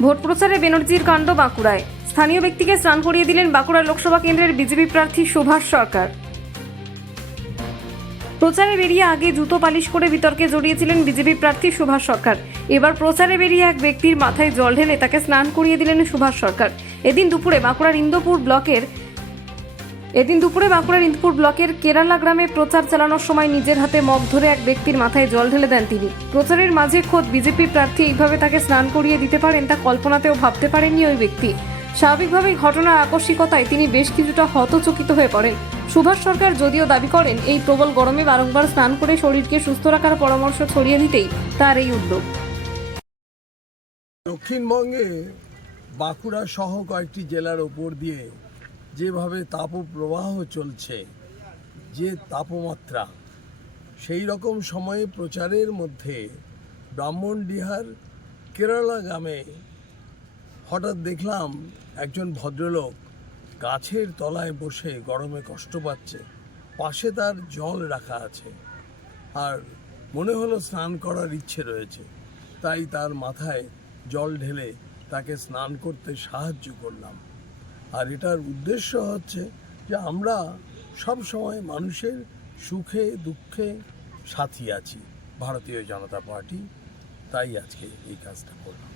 Vote প্রচারে ব্যানার্জির কাণ্ড বাঁকুড়ায়। স্থানীয় ব্যক্তিকে স্নান করিয়ে দিলেন বাঁকুড়া লোকসভা কেন্দ্রের বিজেপি প্রার্থী সুভাষ সরকার। প্রচারে বেরিয়ে আগে জুতো পালিশ করে বিতর্কে জড়িয়েছিলেন বিজেপি প্রার্থী সুভাষ সরকার। এবার প্রচারে বেরিয়ে এক ব্যক্তির মাথায় জল ঢেলে তাকে স্নান করিয়ে দিলেন সুভাষ সরকার। এদিন দুপুরে বাঁকুড়ার ইন্দুপুর ব্লকের কেরালা গ্রামে প্রচার চালানোর সময় নিজের হাতে মগ ধরে এক ব্যক্তির মাথায় জল ঢেলে দেন তিনি। প্রচারের মাঝে খোদ বিজেপি প্রার্থী এইভাবে তাকে স্নান করিয়ে দিতে পারেন তা কল্পনাতেও ভাবতে পারেননি ওই ব্যক্তি। স্বাভাবিকভাবেই ঘটনার আকস্মিকতায় তিনি বেশ কিছুটা হতচকিত হয়ে পড়েন। সুভাষ সরকার যদিও দাবি করেন এই প্রবল গরমে বারংবার স্নান করে শরীরকে সুস্থ রাখার পরামর্শ ছড়িয়ে দিতেই তার এই উদ্যোগ। দক্ষিণবঙ্গে বাঁকুড়া সহ কয়েকটি জেলার ওপর দিয়ে যেভাবে তাপপ্রবাহ চলছে, যে তাপমাত্রা, সেই রকম সময়ে প্রচারের মধ্যে ব্রাহ্মণডিহার কেরালা গ্রামে হঠাৎ দেখলাম একজন ভদ্রলোক গাছের তলায় বসে গরমে কষ্ট পাচ্ছে, পাশে তার জল রাখা আছে, আর মনে হলো স্নান করার ইচ্ছে রয়েছে, তাই তার মাথায় জল ঢেলে তাকে স্নান করতে সাহায্য করলাম। আর এটার উদ্দেশ্য হচ্ছে যে আমরা সব সময় মানুষের সুখে দুঃখে সাথী আছি, ভারতীয় জনতা পার্টি, তাই আজকে এই কাজটা করলাম।